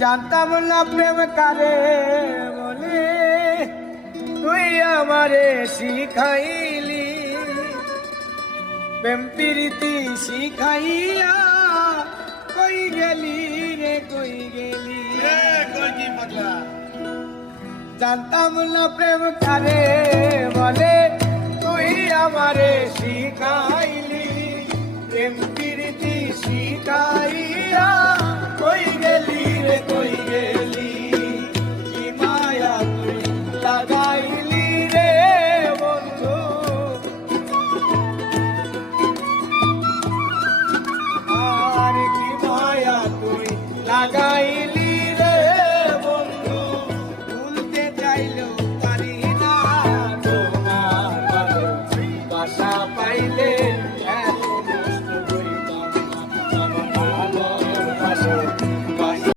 জানতাম না প্রেম কারে বলে, তুই আমারে শিখাইলি প্রেম প্রীতি শিখাইয়া। কই গেলি রে কই গেলি, জানতাম না প্রেম কারে বলে, তুই আমারে শিখাইলি প্রেম প্রীতি শিখাইয়া। কই গেলি রে কই গেলি, কি মায়া তুই লাগাইলি রে বন্ধু। আর কি মায়া তুই লাগাইলি